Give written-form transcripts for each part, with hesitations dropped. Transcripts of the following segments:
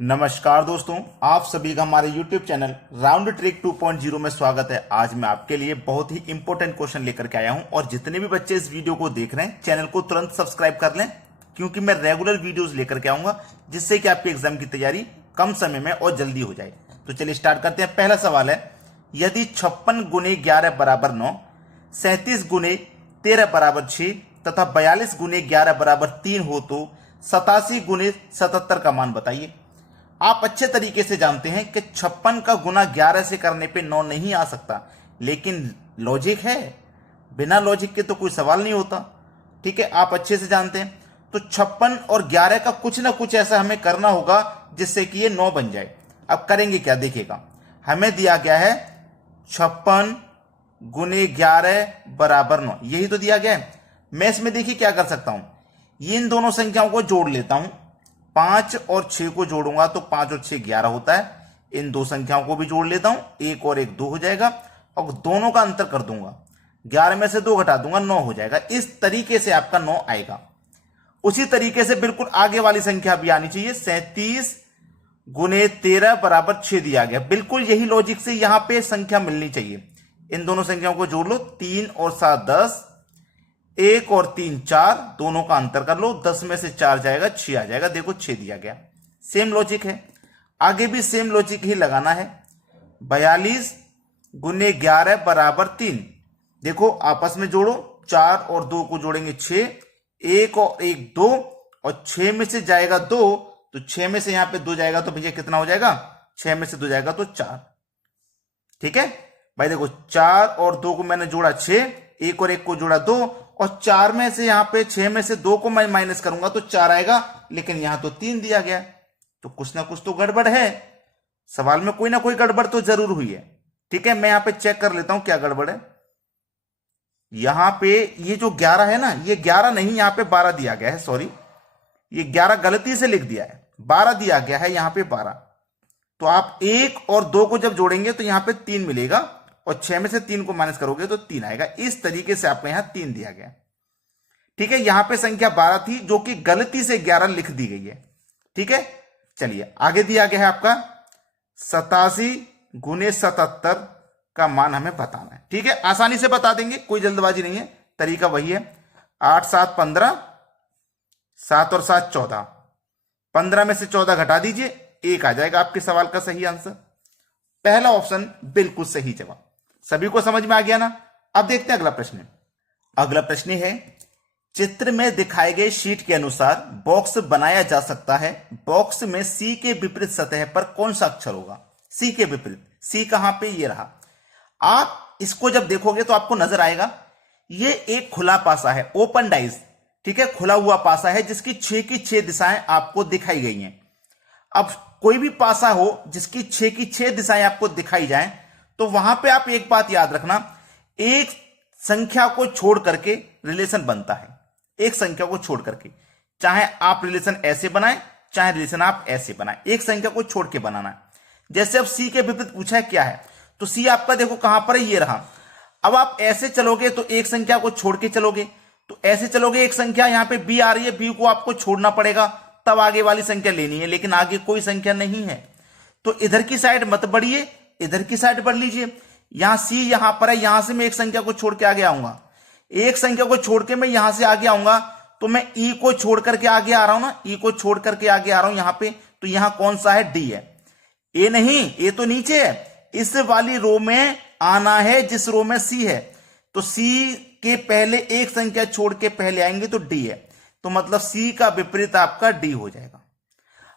नमस्कार दोस्तों, आप सभी का हमारे YouTube चैनल राउंड ट्रिक 2.0 में स्वागत है। आज मैं आपके लिए बहुत ही इंपॉर्टेंट क्वेश्चन लेकर के आया हूं और जितने भी बच्चे इस वीडियो को देख रहे हैं चैनल को तुरंत सब्सक्राइब कर लें, क्योंकि मैं रेगुलर वीडियोस लेकर के आऊंगा जिससे कि आपके एग्जाम की तैयारी कम समय में और जल्दी हो जाए। तो चलिए स्टार्ट करते हैं। पहला सवाल है, यदि 56 गुने 11 बराबर 9, 37 गुने 13 बराबर 6 तथा 42 गुने 11 बराबर 3 हो तो 87 गुने 77 का मान बताइए। आप अच्छे तरीके से जानते हैं कि 56 का गुना 11 से करने पे 9 नहीं आ सकता, लेकिन लॉजिक है, बिना लॉजिक के तो कोई सवाल नहीं होता। ठीक है, आप अच्छे से जानते हैं। तो 56 और 11 का कुछ ना कुछ ऐसा हमें करना होगा जिससे कि ये 9 बन जाए। अब करेंगे क्या, देखिएगा। हमें दिया गया है 56 गुने 11 बराबर 9, यही तो दिया गया है। मैं इसमें देखिए क्या कर सकता हूं, इन दोनों संख्याओं को जोड़ लेता हूं। 5 और 6 को जोड़ूंगा तो 5 और 6 11 होता है। इन दो संख्याओं को भी जोड़ लेता हूं, 1 और 1 2 हो जाएगा और दोनों का अंतर कर दूंगा। 11 में से 2 घटा दूंगा, 9 हो जाएगा। इस तरीके से आपका 9 आएगा। उसी तरीके से बिल्कुल आगे वाली संख्या भी आनी चाहिए। 37 गुने 13 बराबर 6 दिया गया। बिल्कुल यही लॉजिक से यहां पे संख्या मिलनी चाहिए। इन दोनों संख्याओं को जोड़ लो, 3 और 7 10, 1 और 3 4, दोनों का अंतर कर लो, 10 में से 4 जाएगा, 6 आ जाएगा। देखो 6 दिया गया। सेम लॉजिक है, आगे भी सेम लॉजिक ही लगाना है। 42 गुने 11 बराबर 3, देखो आपस में जोड़ो, 4 और 2 को जोड़ेंगे 6, 1 और 1 2 और 6 में से जाएगा 2, तो 6 में से यहां पे 2 जाएगा तो भैया कितना हो जाएगा, 6 में से 2 जाएगा तो 4। ठीक है भाई, देखो 4 और 2 को मैंने जोड़ा 6, 1 और 1 को जोड़ा 2 और 4 में से यहां पे 6 में से 2 को मैं माइनस करूंगा तो 4 आएगा, लेकिन यहां तो 3 दिया गया। तो कुछ ना कुछ तो गड़बड़ है, सवाल में कोई ना कोई गड़बड़ तो जरूर हुई है। ठीक है, मैं यहां पे चेक कर लेता हूं क्या गड़बड़ है। यहां पे ये जो 11 है ना, ये 11 नहीं, यहां पे 12 दिया गया है। सॉरी, ये 11 गलती से लिख दिया है, 12 दिया गया है यहां पे 12। तो आप 1 और 2 को जब जोड़ेंगे तो यहां पे 3 मिलेगा और 6 में से 3 को माइनस करोगे तो 3 आएगा। इस तरीके से आपको यहां 3 दिया गया। ठीक है, यहां पे संख्या 12 थी जो कि गलती से 11 लिख दी गई है। ठीक है, चलिए आगे दिया गया है आपका 87 गुने 77 का मान हमें बताना है। ठीक है, आसानी से बता देंगे, कोई जल्दबाजी नहीं है, तरीका वही है। 8 7 15, 7 और 7 14, 15 में से 14 घटा दीजिए, 1 आ जाएगा आपके सवाल का सही आंसर। पहला ऑप्शन बिल्कुल सही जवाब। सभी को समझ में आ गया ना। अब देखते हैं अगला प्रश्न। अगला प्रश्न है, चित्र में दिखाए गए शीट के अनुसार बॉक्स बनाया जा सकता है। बॉक्स में सी के विपरीत सतह पर कौन सा अक्षर होगा? सी के विपरीत, सी कहां पे, ये रहा। आप इसको जब देखोगे तो आपको नजर आएगा ये एक खुला पासा है, ओपन डाइस। ठीक है, खुला हुआ पासा है जिसकी 6 की 6 दिशाएं आपको दिखाई गई हैं। अब कोई भी पासा हो जिसकी 6 की 6 दिशाएं आपको दिखाई जाएं, तो वहां पे आप एक बात याद रखना, एक संख्या को छोड़ करके रिलेशन बनता है। एक संख्या को छोड़ करके, चाहे आप रिलेशन ऐसे बनाएं चाहे रिलेशन आप ऐसे बनाएं, एक संख्या को छोड़ के बनाना है। जैसे अब सी के विपरीत पूछा है क्या है, तो सी आपका देखो कहां पर है, ये रहा। अब आप ऐसे चलोगे तो एक संख्या को छोड़ के चलोगे, तो ऐसे चलोगे, एक संख्या यहां पे बी आ रही है, बी को आपको छोड़ना पड़ेगा, तब आगे वाली संख्या लेनी है, लेकिन आगे कोई संख्या नहीं है। तो इधर की साइड मत बढ़िए, इधर की साइड बढ़ लीजिए। यहां सी यहां पर है, यहां से मैं एक संख्या को छोड़ के आगे आऊंगा, एक संख्या को छोड़ के मैं यहां से आगे आऊंगा, तो मैं ई को छोड़ करके आगे आ रहा हूं ना, ई को छोड़ करके आगे आ रहा हूं यहां पे। तो यहां कौन सा है, डी है। ए नहीं, ए तो नीचे है, इस वाली रो में आना है जिस रो में सी है। तो सी के पहले एक संख्या छोड़ के पहले आएंगे तो डी है। तो मतलब सी का विपरीत आपका डी हो जाएगा।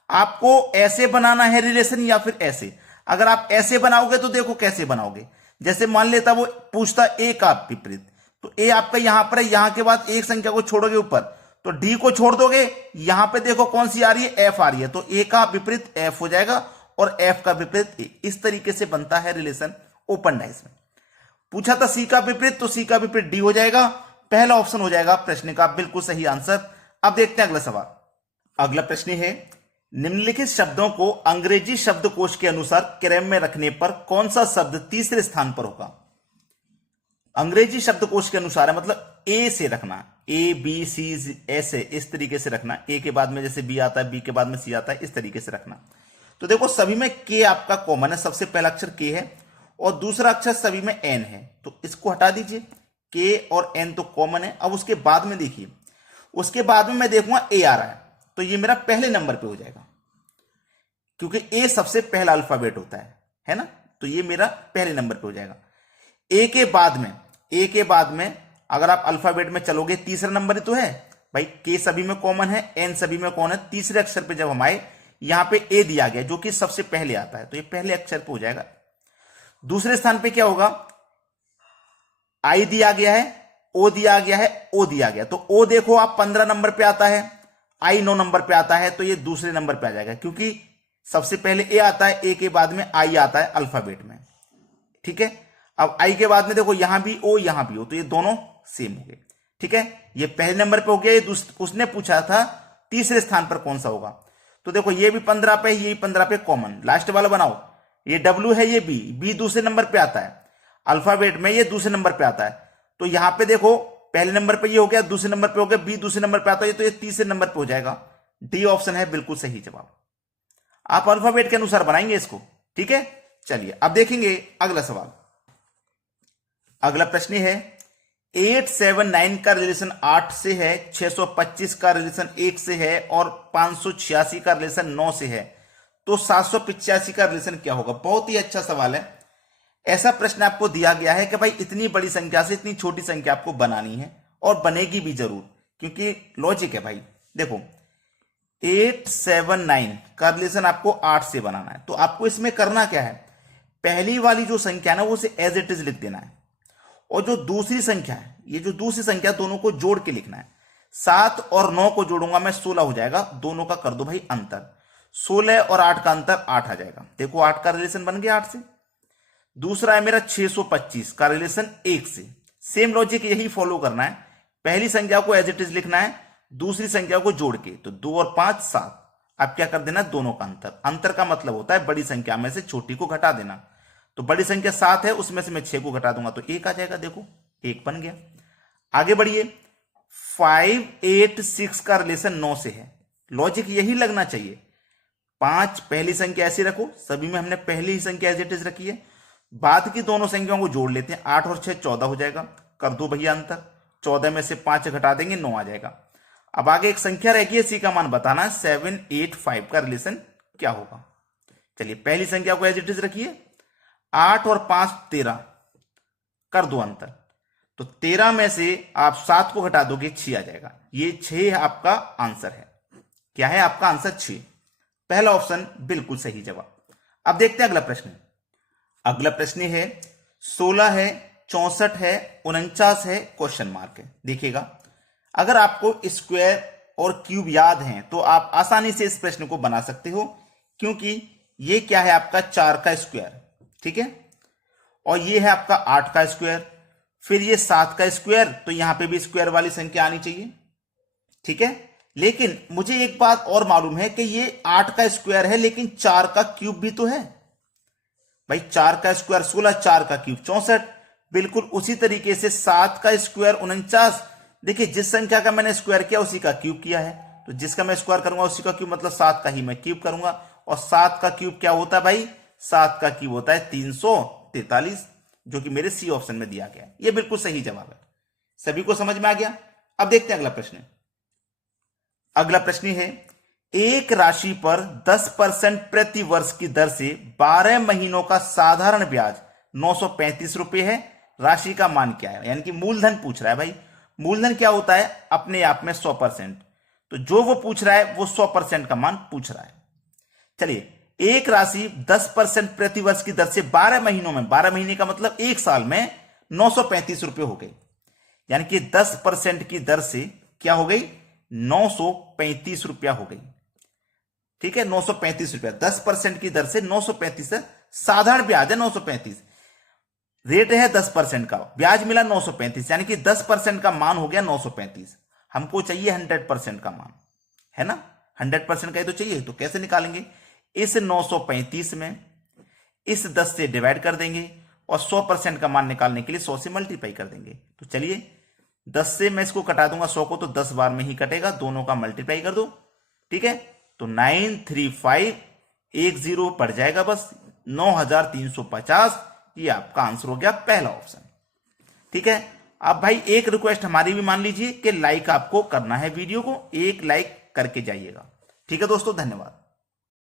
आपको ऐसे बनाना है रिलेशन या फिर ऐसे। अगर आप ऐसे बनाओगे तो देखो कैसे बनाओगे। जैसे मान लेता वो पूछता ए का विपरीत, तो ए आपका यहां पर है, यहां के बाद एक संख्या को छोड़ोगे ऊपर, तो डी को छोड़ दोगे, यहां पे देखो कौन सी आ रही है, एफ आ रही है, तो ए का विपरीत एफ हो जाएगा और एफ का विपरीत ए। इस तरीके से बनता है रिलेशन ओपन डाइस में। पूछा था सी का विपरीत, तो सी का विपरीत डी हो जाएगा। पहला ऑप्शन हो जाएगा प्रश्न का बिल्कुल सही आंसर। अब देखते हैं अगला सवाल। अगला प्रश्न है, निम्नलिखित शब्दों को अंग्रेजी शब्दकोश के अनुसार क्रम में रखने पर कौन सा शब्द तीसरे स्थान पर होगा? अंग्रेजी शब्दकोश के अनुसार है, मतलब ए से रखना, ए बी सी ऐसे, इस तरीके से रखना। ए के बाद में जैसे बी आता है, बी के बाद में सी आता है, इस तरीके से रखना। तो देखो सभी में के आपका कॉमन है, सबसे पहला अक्षर के है और दूसरा अक्षर सभी में एन है, तो इसको हटा दीजिए। के और एन तो कॉमन है। अब उसके बाद में देखिए, उसके बाद में मैं देखूंगा ए आ रहा है, तो ये मेरा पहले नंबर पे हो जाएगा, क्योंकि ए सबसे पहला अल्फाबेट होता है ना, तो ये मेरा पहले नंबर पे हो जाएगा। ए के बाद में अगर आप अल्फाबेट में चलोगे तीसरा नंबर ही तो है भाई, के सभी में कॉमन है, एन सभी में कॉमन है। तीसरे अक्षर पे जब हम आए, यहां पे ए दिया गया जो कि सबसे पहले आता है, तो ये पहले अक्षर पे हो जाएगा। दूसरे स्थान पे क्या होगा, आई दिया गया है, ओ दिया गया है, ओ दिया गया, तो ओ देखो आप 15 नंबर पे आता है, आई 9 नंबर पे आता है, तो ये दूसरे नंबर पे आ जाएगा, क्योंकि सबसे पहले ए आता है, ए के बाद में आई आता है अल्फाबेट में। ठीक है, अब आई के बाद में देखो यहां भी ओ यहां भी ओ, तो ये दोनों सेम हो गए। ठीक है, ये पहले नंबर पे हो गया। ये उसने पूछा था तीसरे स्थान पर कौन सा होगा, तो देखो ये भी 15 पे, ये 15 पे कॉमन, लास्ट वाला बनाओ। ये डब्ल्यू है, ये बी दूसरे नंबर पे आता है अल्फाबेट में, ये दूसरे नंबर पे आता है, तो यहां पे देखो पहले नंबर पे ये हो गया, दूसरे नंबर पे हो गया, बी दूसरे नंबर पे आता है, तो ये तीसरे नंबर पे हो जाएगा। डी ऑप्शन है बिल्कुल सही जवाब। आप अल्फाबेट के अनुसार बनाएंगे इसको। ठीक है, चलिए अब देखेंगे अगला सवाल। अगला प्रश्न है 879 का रिलेशन 8 से है, 625 का रिलेशन 1 से है और 586 का रिलेशन 9 से है, तो 785 का रिलेशन क्या होगा। बहुत ही अच्छा सवाल है। ऐसा प्रश्न आपको दिया गया है कि भाई इतनी बड़ी संख्या से इतनी छोटी संख्या आपको बनानी है, और बनेगी भी जरूर, क्योंकि लॉजिक है भाई। देखो 879 का रिलेशन आपको 8 से बनाना है, तो आपको इसमें करना क्या है, पहली वाली जो संख्या ना वो उसे एज इट इज लिख देना है, और जो दूसरी संख्या है, ये जो दूसरी संख्या दोनों को जोड़ के लिखना है। 7 और 9 को जोड़ूंगा मैं 16 हो जाएगा, दोनों का कर दो भाई अंतर, 16 और 8 का अंतर 8 आ जाएगा। देखो 8 का रिलेशन बन गया 8 से। दूसरा है मेरा 625 का रिलेशन 1 से। सेम लॉजिक यही फॉलो करना है, पहली संख्या को एज इट इज लिखना है, दूसरी संख्या को जोड़ के, तो 2 और 5 7। अब क्या कर देना, दोनों का अंतर। अंतर का मतलब होता है बड़ी संख्या में से छोटी को घटा देना, तो बड़ी संख्या 7 है, उसमें से मैं 6 को घटा दूंगा तो 1 आ जाएगा। देखो 1 बन गया। आगे बढ़िए, 586 का रिलेशन 9 से है। लॉजिक यही लगना चाहिए, 5 पहली संख्या ऐसी रखो, सभी में हमने पहली ही संख्या एज इट इज रखी है, बाद की दोनों संख्याओं को जोड़ लेते हैं, 8 और 6 14 हो जाएगा, कर दो भैया अंतर, 14 में से 5 घटा देंगे 9 आ जाएगा। अब आगे एक संख्या रहेगी, इसी का मान बताना है, 785 का रिलेशन क्या होगा। चलिए पहली संख्या को एज इट इज रखिए, 8 और 5 13, कर दो अंतर, तो 13 में से आप 7 को घटा दोगे 6 आ जाएगा। ये 6 आपका आंसर है। क्या है आपका आंसर? 6। पहला ऑप्शन बिल्कुल सही जवाब। अब देखते हैं अगला प्रश्न। अगला प्रश्न है 16 है, 64 है, 49 है, क्वेश्चन मार्क है। देखिएगा, अगर आपको स्क्वायर और क्यूब याद हैं तो आप आसानी से इस प्रश्न को बना सकते हो, क्योंकि ये क्या है आपका 4 का स्क्वायर, ठीक है, और ये है आपका 8 का स्क्वायर, फिर ये 7 का स्क्वायर, तो यहां पे भी स्क्वायर वाली संख्या आनी चाहिए, ठीक है। लेकिन मुझे एक बात और मालूम है कि ये 8 का स्क्वायर है, लेकिन 4 का क्यूब भी तो है भाई। 4 का स्क्वायर 16, 4 का क्यूब 64। बिल्कुल उसी तरीके से 7 का स्क्वायर 49। देखिए जिस संख्या का मैंने स्क्वायर किया उसी का क्यूब किया है, तो जिसका मैं स्क्वायर करूंगा उसी का क्यूब, मतलब 7 का ही मैं क्यूब करूंगा। और 7 का क्यूब क्या होता है भाई? 7 का क्यूब होता है 343, जो कि मेरे सी ऑप्शन में दिया गया है। यह बिल्कुल सही जवाब है। सभी को समझ में आ गया? अब देखते हैं अगला प्रश्न। अगला प्रश्न है, एक राशि पर 10% प्रति वर्ष की दर से 12 महीनों का साधारण ब्याज 935 रुपए है। राशि का मान क्या है? यानी कि मूलधन पूछ रहा है भाई। मूलधन क्या होता है? अपने आप में 100%। तो जो वो पूछ रहा है वो 100% का मान पूछ रहा है। चलिए, एक राशि 10% प्रति वर्ष की दर से 12 महीनों में, 12 महीने का मतलब एक साल में 935 रुपए हो गए। यानी कि 10% की दर से क्या हो गई? 935 रुपया हो गई। ठीक है, 935 रुपया 10% की दर से 935 है। साधारण ब्याज है 935, रेट है 10% का, ब्याज मिला 935, यानी कि 10% का मान हो गया 935। हमको चाहिए 100% का मान, है ना? 100% का ही तो चाहिए, तो कैसे निकालेंगे? इस 935 में इस 10 से डिवाइड कर देंगे और 100% का मान निकालने के लिए 100 से मल्टीप्लाई कर देंगे। तो चलिए 10 से मैं इसको कटा दूंगा 100 को, तो 10 बार में ही कटेगा, दोनों का मल्टीप्लाई कर दो, ठीक है। तो 935 एक जीरो पड़ जाएगा बस, 9350। ये आपका आंसर हो गया पहला ऑप्शन। ठीक है। अब भाई एक रिक्वेस्ट हमारी भी मान लीजिए कि लाइक आपको करना है, वीडियो को एक लाइक करके जाइएगा। ठीक है दोस्तों, धन्यवाद।